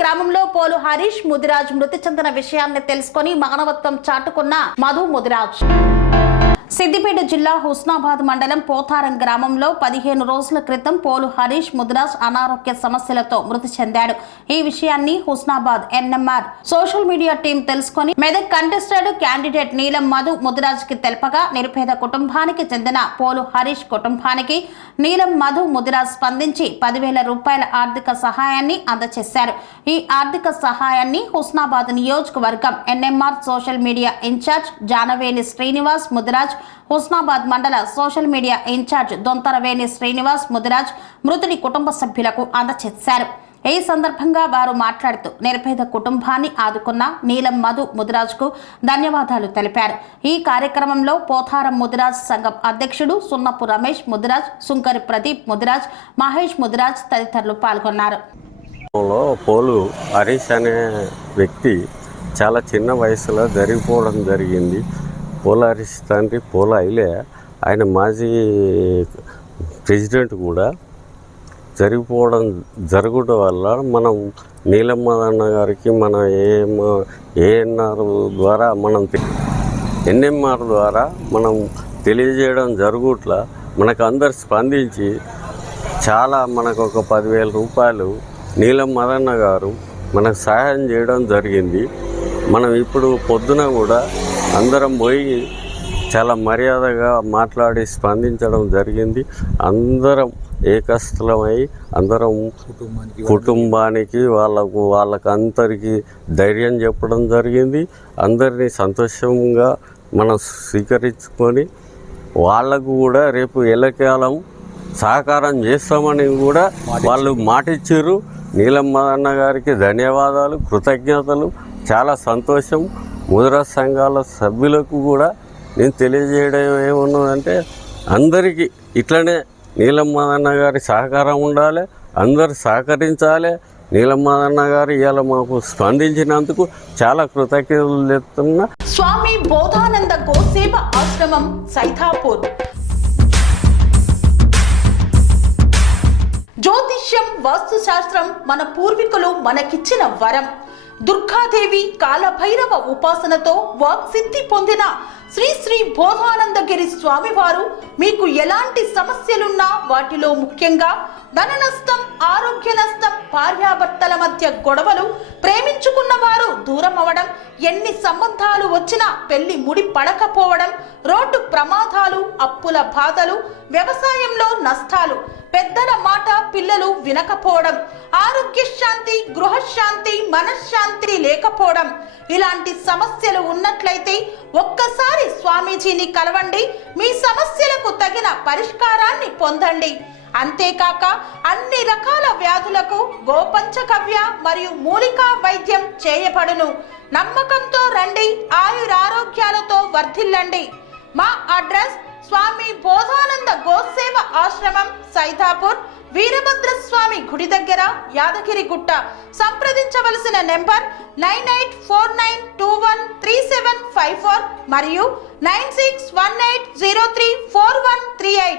గ్రామంలో పోలు హరీష్ ముదిరాజ్ మృతి చెందిన విషయాన్ని తెలుసుకొని మానవత్వం చాటుకున్న మధు ముదిరాజ్. సిద్దిపేట జిల్లా హుస్నాబాద్ మండలం పోతారం గ్రామంలో 15 రోజుల క్రితం పోలు హరీష్ ముదిరాజ్ అనారోగ్య సమస్యలతో మృతి చెందాడు. ఈ విషయాన్ని Husnabad NMR social media team తెలుసుకుని మెదక్ కంటెస్టెడ్ క్యాండిడేట్ నీలం మధు ముదిరాజ్ కి తెలపగా నిరుపేద కుటుంబానికి చెందిన పోలు హరీష్ కుటుంబానికి నీలం మధు ముదిరాజ్ స్పందించి 10,000 రూపాయల ఆర్థిక సహాయాన్ని అందజేశారు. ఈ ఆర్థిక సహాయాన్ని హుస్నాబాద్ నియోజకవర్గం NMR social media incharge Janaveni Srinivas Mudiraj, Husnabad మండల social media incharge Dontaraveni Srinivas Mudiraj మృతుడి కుటుంబ సభ్యులకు అందజేశారు. ఈ సందర్భంగా వారు మాట్లాడుతూ నిరుపేద కుటుంబాన్ని ఆదుకున్న నీలం మధు ముదిరాజ్కు ధన్యవాదాలు తెలిపారు. ఈ కార్యక్రమంలో పోతారం ముదిరాజ్ సంఘం అధ్యక్షుడు సున్నపు రమేష్ ముదిరాజ్, సుంకరి ప్రదీప్ ముదిరాజ్, మహేష్ ముదిరాజ్ తదితరులు పాల్గొన్నారు. పోలు హరీష్ అనే వ్యక్తి చాలా చిన్న వయసులో జరిగిపోవడం జరిగింది. పోల హరీష్ తండ్రి పోల ఐలే, ఆయన మాజీ ప్రెసిడెంట్ కూడా జరిగిపోవడం జరగడం వల్ల మనం నీలమ్మ గారికి మన ఏఎన్ఆర్ ద్వారా ఎన్ఎంఆర్ ద్వారా మనం తెలియజేయడం జరుగుట్లా మనకు అందరు స్పందించి చాలా మనకు ఒక 10,000 రూపాయలు నీలం మదన్న గారు మనకు సహాయం చేయడం జరిగింది. మనం ఇప్పుడు పొద్దున కూడా అందరం పోయి చాలా మర్యాదగా మాట్లాడి స్పందించడం జరిగింది. అందరం ఏకస్థలమై అందరం కుటుంబానికి వాళ్ళకు అందరికీ ధైర్యం చెప్పడం జరిగింది. అందరినీ సంతోషంగా మనం స్వీకరించుకొని వాళ్ళకు కూడా రేపు ఎల్లకాలం సహకారం చేస్తామని కూడా వాళ్ళు మాటిచ్చారు. నీలమ్మ అన్న గారికి ధన్యవాదాలు, కృతజ్ఞతలు. చాలా సంతోషం. ముదిరాజ్ సంఘాల సభ్యులకు కూడా నేను తెలియజేయడం ఏమున్నదంటే అందరికీ ఇట్లనే నీలమ్మ గారి సహకారం ఉండాలి, అందరు సహకరించాలి. నీలమ్మ గారు ఇవాళ మాకు స్పందించినందుకు చాలా కృతజ్ఞతలు చెప్తున్నా. స్వామి బోధానంద గోసేవ ఆశ్రమం సైథాపూర్. జ్యోతిష్యం, వాస్తుశాస్త్రం మన పూర్వీకులు మనకిచ్చిన వరం. దుర్గాదేవి, కాలభైరవ ఉపాసనతో వాక్సిద్ధి పొందిన శ్రీ శ్రీ బోధానందగిరి స్వామివారు మీకు ఎలాంటి సమస్యలున్నా, వాటిలో ముఖ్యంగా ధన నష్టం, ఆరోగ్య నష్టం, భార్యాభర్తల మధ్య గొడవలు, ప్రేమించుకున్న వారు దూరం అవడం, ఎన్ని సంబంధాలు వచ్చినా పెళ్లి ముడి పడకపోవడం, రోడ్డు ప్రమాదాలు, అప్పుల బాధలు, వ్యవసాయంలో నష్టాలు, పెద్దల మాట పిల్లలు వినకపోవడం, ఆరోగ్య శాంతి, గృహశాంతి, మనశ్శాంతి లేకపోవడం, ఇలాంటి సమస్యలు ఉన్నట్లయితే ఒక్కసారి స్వామీజీని కలవండి. మీ సమస్యలకు తగిన పరిష్కారాన్ని పొందండి. అంతేకాక అన్ని రకాల వ్యాధులకు గోపంచకవ్య మరియు మూలికా వైద్యం చేయబడును. నమ్మకంతో రండి, ఆయురారోగ్యాలతో వర్ధిల్లండి. మా అడ్రస్ స్వామి బోధానంద గోసేవ ఆశ్రమం సైథాపూర్, వీరభద్రస్వామి గుడి దగ్గర, యాదగిరిగుట్ట. సంప్రదించవలసిన నెంబర్ 9849213754 మరియు 9618034138.